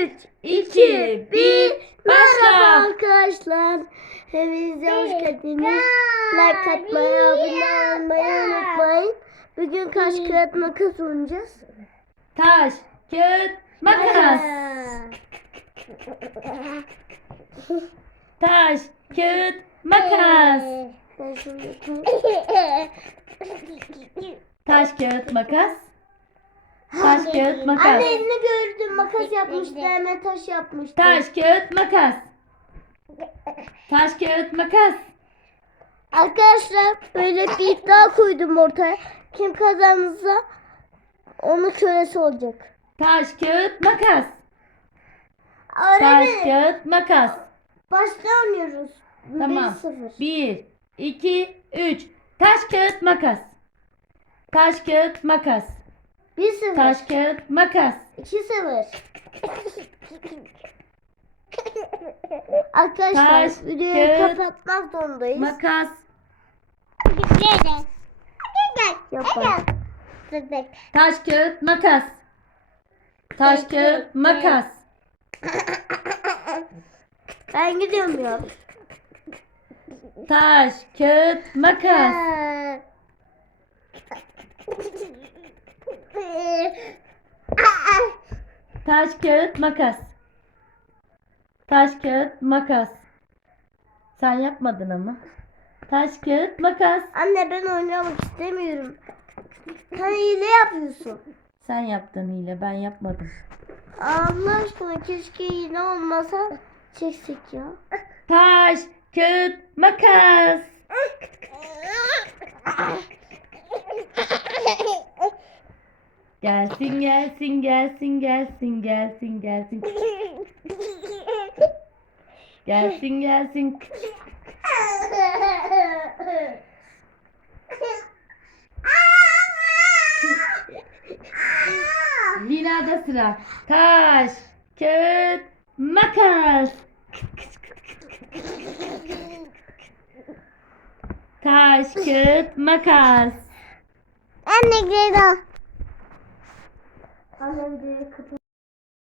3, 2, 1. Merhaba arkadaşlar. Hepinize hoş geldiniz. Like atmayı, abone olmayı unutmayın. Bugün kaç kağıt makas oynayacağız? Taş, kağıt, makas. Taş, kağıt, makas. Taş, kağıt, makas. Taş, kağıt, makas. Anne elini gördüm makas yapmıştı hemen taş yapmıştı. Taş, kağıt, makas. Taş, kağıt, makas. Arkadaşlar böyle bir iddia koydum ortaya. Kim kazanırsa onun kölesi olacak. Taş, kağıt, makas. Taş, Öğretmenim kağıt, makas. başta oynuyoruz. Tamam. 1-0. 1, 2, 3. Taş, kağıt, makas. Taş, kağıt, makas. 1-0. Taş, kağıt, makas. 2-0. Arkadaşlar Taş, videoyu kağıt, kapatmak zorundayız. Makas. Yapalım. Taş, kağıt, makas. Taş, kağıt, makas. Ben gidiyorum ya. Taş, kağıt, makas. Taş, kağıt, makas. Taş, kağıt, makas. Sen yapmadın ama. Taş, kağıt, makas. Anne ben oynamak istemiyorum. Sen hile yapıyorsun. Sen yaptın hile, ben yapmadım. Allah aşkına keşke hile olmasa çeksek ya. Taş, kağıt, makas. Gelsin, gelsin, gelsin, gelsin, gelsin, gelsin. Gelsin, gelsin. Lina'da sıra. Taş, kağıt, makas. Taş, kağıt, makas. Anne gel Anne videoyu kapat.